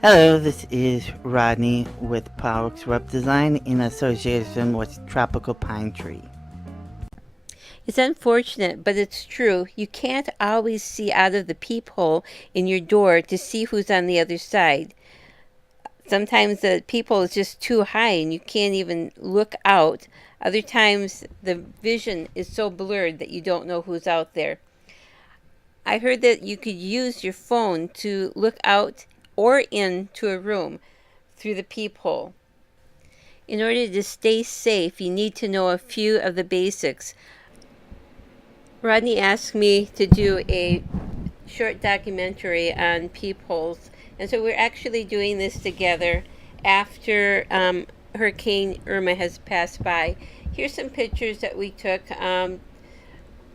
Hello, this is Rodney with PawWorks Web Design in association with Tropical Pine Tree. It's unfortunate, but it's true. You can't always see out of the peephole in your door to see who's on the other side. Sometimes the peephole is just too high and you can't even look out. Other times the vision is so blurred that you don't know who's out there. I heard that you could use your phone to look out or into a room through the peephole. In order to stay safe, you need to know a few of the basics. Rodney asked me to do a short documentary on peepholes, and so we're actually doing this together after Hurricane Irma has passed by. Here's some pictures that we took of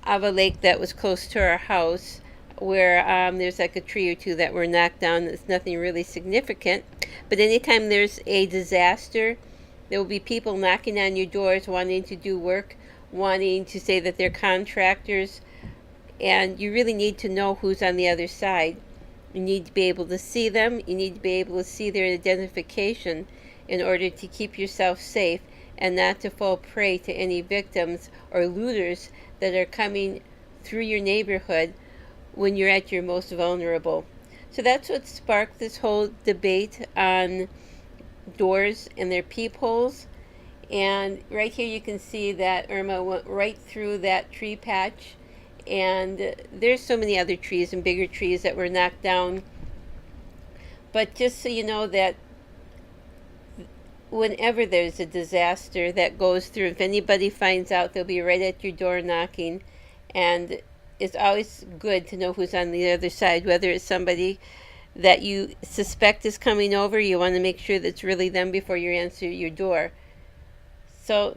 a lake that was close to our house where there's like a tree or two that were knocked down. It's nothing really significant, but anytime there's a disaster, there will be people knocking on your doors wanting to do work, wanting to say that they're contractors, and you really need to know who's on the other side. You need to be able to see them. You need to be able to see their identification in order to keep yourself safe and not to fall prey to any victims or looters that are coming through your neighborhood when you're at your most vulnerable. So that's what sparked this whole debate on doors and their peepholes. And right here you can see that Irma went right through that tree patch. And there's so many other trees and bigger trees that were knocked down. But just so you know that whenever there's a disaster that goes through, if anybody finds out, they'll be right at your door knocking. And it's always good to know who's on the other side, whether it's somebody that you suspect is coming over. You want to make sure that it's really them before you answer your door. So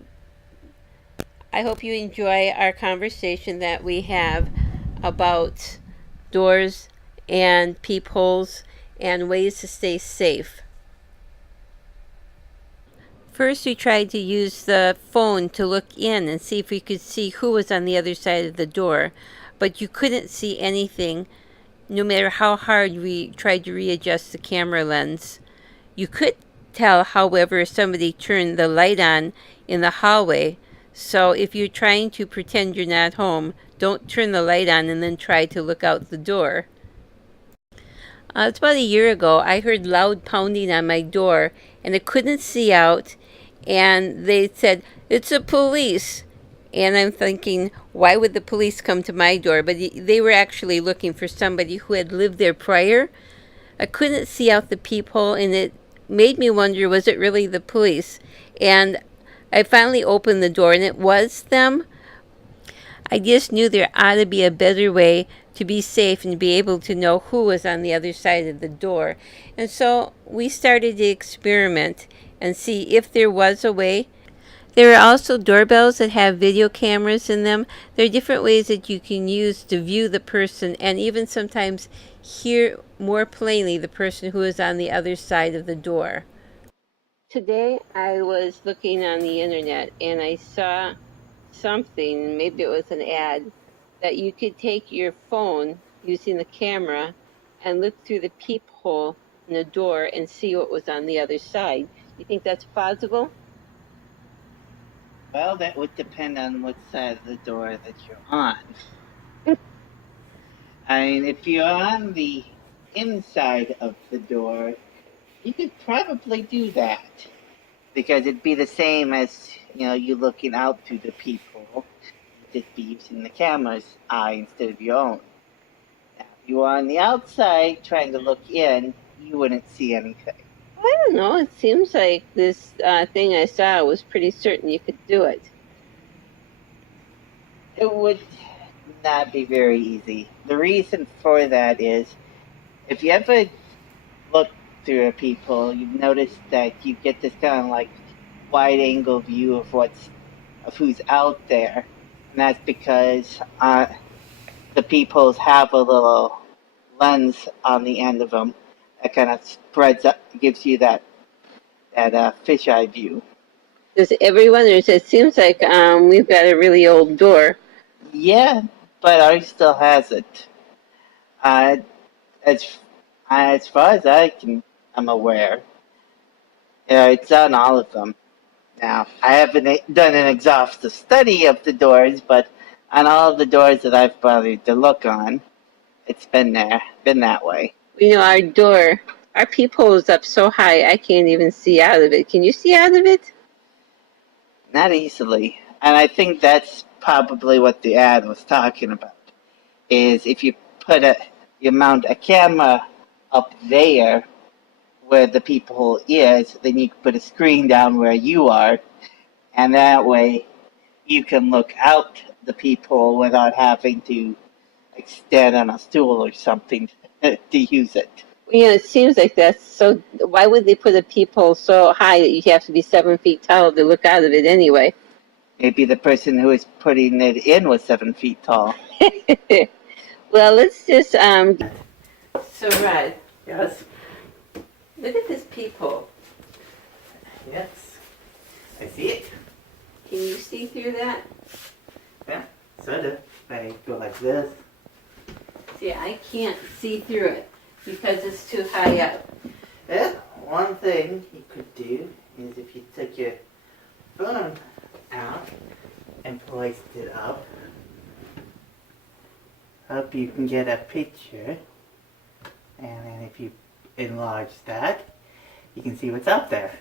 I hope you enjoy our conversation that we have about doors and peepholes and ways to stay safe. First, we tried to use the phone to look in and see if we could see who was on the other side of the door, but you couldn't see anything no matter how hard we tried to readjust the camera lens. You could tell, however, if somebody turned the light on in the hallway. So if you're trying to pretend you're not home, don't turn the light on and then try to look out the door. It's about a year ago. I heard loud pounding on my door and I couldn't see out. And they said, "It's the police." And I'm thinking, why would the police come to my door? But they were actually looking for somebody who had lived there prior. I couldn't see out the peephole, and it made me wonder, was it really the police? And I finally opened the door, and it was them. I just knew there ought to be a better way to be safe and be able to know who was on the other side of the door. And so we started to experiment and see if there was a way. There are also doorbells that have video cameras in them. There are different ways that you can use to view the person and even sometimes hear more plainly the person who is on the other side of the door. Today I was looking on the internet and I saw something, maybe it was an ad, that you could take your phone using the camera and look through the peephole in the door and see what was on the other side. You think that's possible? Well, that would depend on what side of the door that you're on. I mean, if you're on the inside of the door, you could probably do that. Because it'd be the same as, you looking out through the peephole. You'd just be using the camera's eye instead of your own. Now, if you were on the outside trying to look in, you wouldn't see anything. I don't know. It seems like this thing I saw was pretty certain you could do it. It would not be very easy. The reason for that is, if you ever look through a peephole, you've noticed that you get this kind of like wide angle view of who's out there. And that's because the peepholes have a little lens on the end of them that kind of spreads up, gives you that fisheye view. Does everyone, or it seems like we've got a really old door. Yeah, but ours still has it. As far as I'm aware. It's on all of them. Now, I haven't done an exhaustive study of the doors, but on all of the doors that I've bothered to look on, it's been there, been that way. Our door, our peephole is up so high I can't even see out of it. Can you see out of it? Not easily. And I think that's probably what the ad was talking about. Is if you you mount a camera up there where the peephole is, then you can put a screen down where you are, and that way you can look out the peephole without having to stand on a stool or something to use it. It seems like that's so. Why would they put a peephole so high that you have to be 7 feet tall to look out of it anyway? Maybe the person who is putting it in was 7 feet tall. Well, let's just So, Rod. Yes. Look at this peephole. Yes. I see it. Can you see through that? Yeah, sort of. I go like this. See, I can't see through it because it's too high up. Yeah, one thing you could do is if you took your phone out and placed it up, hope you can get a picture. And then if you enlarge that, you can see what's up there.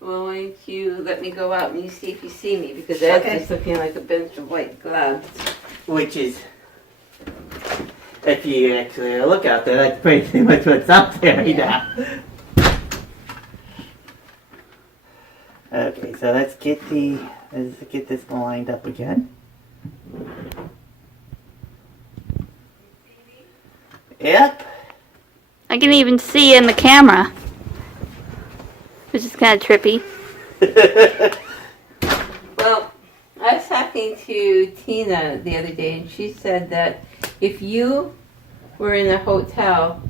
Well, why don't you let me go out and you see if you see me, because that's Okay. just looking like a bunch of white gloves. Which is, if you actually look out there, that's pretty much what's up there right now. Okay, so let's get this lined up again. Yep. I can even see in the camera, which is kind of trippy. Well, I was talking to Tina the other day, and she said that if you were in a hotel,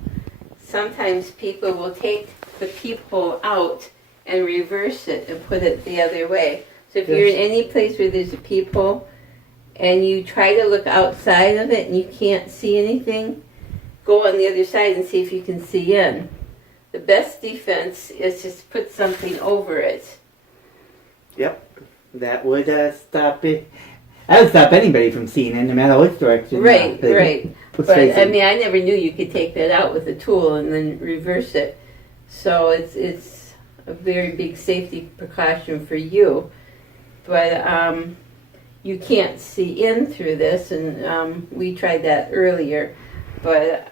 sometimes people will take the peephole out and reverse it and put it the other way. So if you're in any place where there's a peephole and you try to look outside of it and you can't see anything, go on the other side and see if you can see in. The best defense is just put something over it. Yep. That would stop it. That would stop anybody from seeing it, no matter which direction. Right, right. Let's But face I it. mean, I never knew you could take that out with a tool and then reverse it. So it's a very big safety precaution for you. But you can't see in through this, and we tried that earlier. But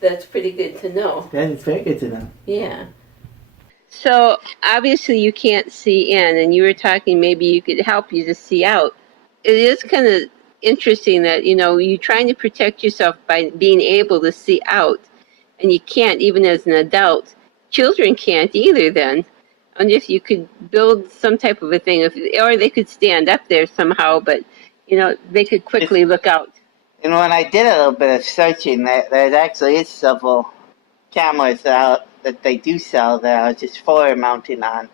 that's pretty good to know. That is very good to know. Yeah. So obviously you can't see in, and you were talking maybe you could help you to see out. It is kind of interesting that, you're trying to protect yourself by being able to see out, and you can't even as an adult. Children can't either then. I wonder if you could build some type of a thing, or they could stand up there somehow, but, they could quickly look out. And when I did a little bit of searching, there actually is several cameras out that they do sell that are just floor mounting on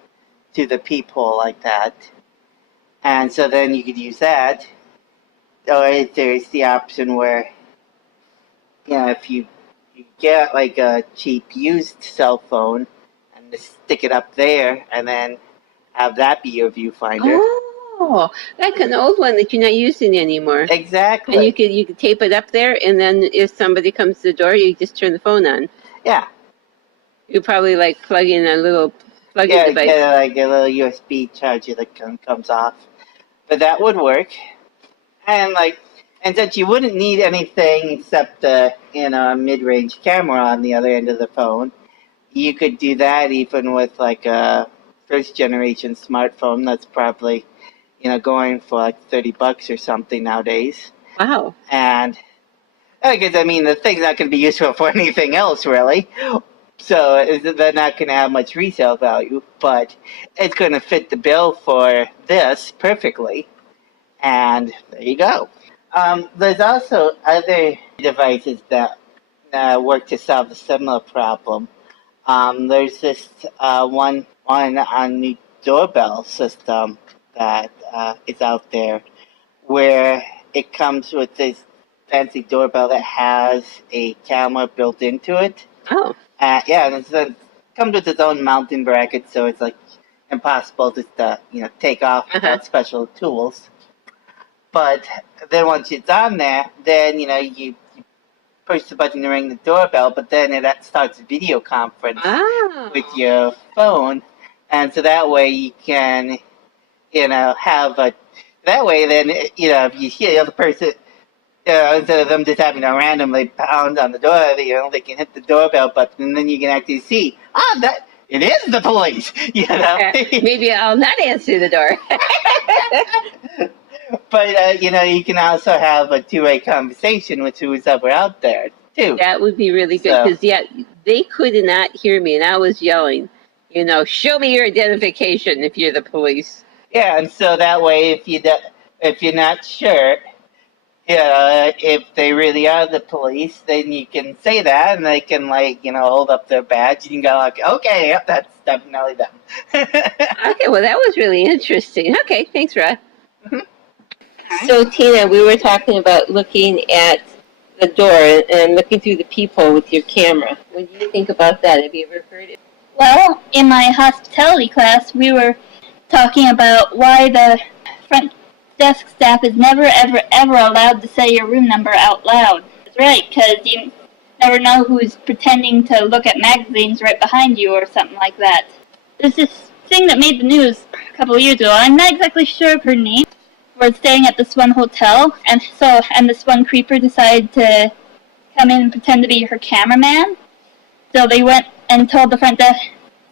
to the peephole like that. And so then you could use that. Or there's the option where, if you get like a cheap used cell phone and just stick it up there and then have that be your viewfinder. Oh, like an old one that you're not using anymore. Exactly. And you could tape it up there, and then if somebody comes to the door, you just turn the phone on. Yeah. You probably plug in a little plug-in device. Get like a little USB charger that comes off. But that would work. And since you wouldn't need anything except a mid-range camera on the other end of the phone, you could do that even with like a first generation smartphone that's probably going for like $30 or something nowadays. Wow. And because the thing's not going to be useful for anything else really, so they're not going to have much resale value. But it's going to fit the bill for this perfectly, and there you go. There's also other devices that work to solve a similar problem. There's this one on the doorbell system that is out there, where it comes with this fancy doorbell that has a camera built into it. Oh. Yeah, and it comes with its own mounting bracket, so it's like impossible just to take off without special tools. But then once it's on there, then you push the button to ring the doorbell, but then it starts a video conference with your phone, and so that way you can have a that way then if you hear the other person. Instead of them just having to randomly pound on the door, they can hit the doorbell button, and then you can actually see, that it is the police. Maybe I'll not answer the door. But you can also have a two-way conversation with who's ever out there too. That would be really good because they could not hear me, and I was yelling, show me your identification if you're the police. Yeah, and so that way, if you're not sure. If they really are the police, then you can say that, and they can hold up their badge, and you can go like, okay, yep, that's definitely them. Okay, well that was really interesting. Okay, thanks, Rod. So Tina, we were talking about looking at the door and looking through the peephole with your camera. What do you think about that? Have you ever heard it? Well, in my hospitality class, we were talking about why the front desk staff is never, ever, ever allowed to say your room number out loud. That's right, because you never know who's pretending to look at magazines right behind you or something like that. There's this thing that made the news a couple of years ago. I'm not exactly sure of her name. We're staying at this one hotel, and this one creeper decided to come in and pretend to be her cameraman. So they went and told the front desk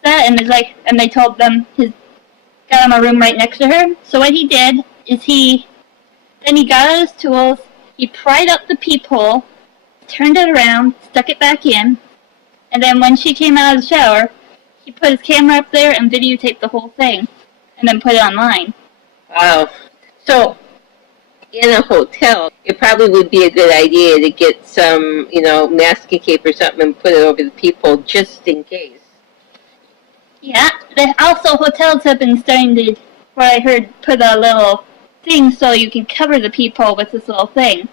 that, and they told them got him a room right next to her. So what he did is he got out his tools, he pried up the peephole, turned it around, stuck it back in, and then when she came out of the shower, he put his camera up there and videotaped the whole thing, and then put it online. Wow. So, in a hotel, it probably would be a good idea to get some, masking tape or something and put it over the peephole just in case. Yeah, also hotels have been starting to, what I heard, put a little thing so you can cover the peephole with this little thing.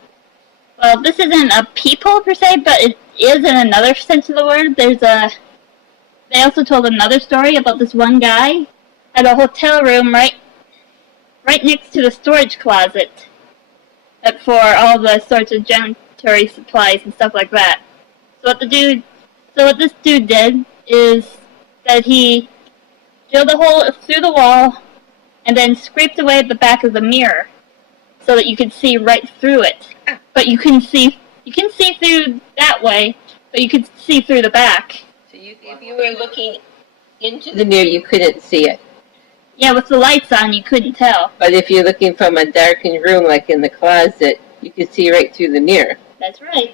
Well, this isn't a peephole per se, but it is in another sense of the word. They also told another story about this one guy had a hotel room right next to the storage closet for all the sorts of janitorial supplies and stuff like that. So what this dude did is that he drilled a hole through the wall and then scraped away at the back of the mirror so that you could see right through it. But you can see through that way, but you could see through the back. So if you were looking into the mirror, you couldn't see it. Yeah, with the lights on, you couldn't tell. But if you're looking from a darkened room, like in the closet, you could see right through the mirror. That's right,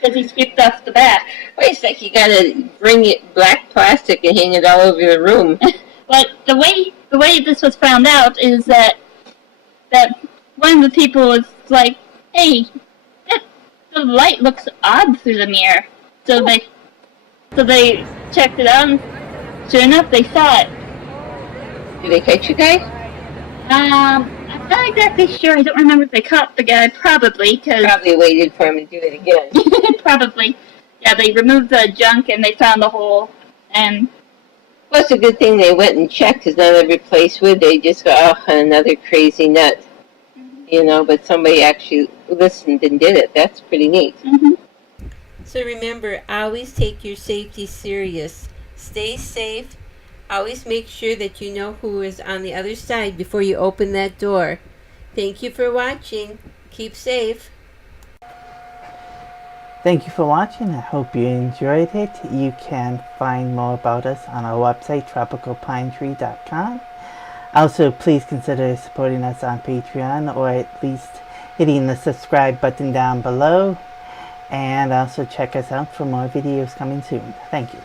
because he scraped off the back. Wait a sec, you gotta bring it black plastic and hang it all over your room. But the way this was found out is that one of the people was like, hey, the light looks odd through the mirror. So they checked it out, and sure enough, they saw it. Did they catch you guys? I'm not exactly sure. I don't remember if they caught the guy. Probably Waited for him to do it again. Probably. Yeah, they removed the junk and they found the hole. And well, it's a good thing they went and checked, because not every place would. They just go, oh, another crazy nut. Mm-hmm. But somebody actually listened and did it. That's pretty neat. Mm-hmm. So remember, always take your safety serious. Stay safe. Always make sure that you know who is on the other side before you open that door. Thank you for watching. Keep safe. Thank you for watching. I hope you enjoyed it. You can find more about us on our website, tropicalpinetree.com. Also, please consider supporting us on Patreon, or at least hitting the subscribe button down below. And also check us out for more videos coming soon. Thank you.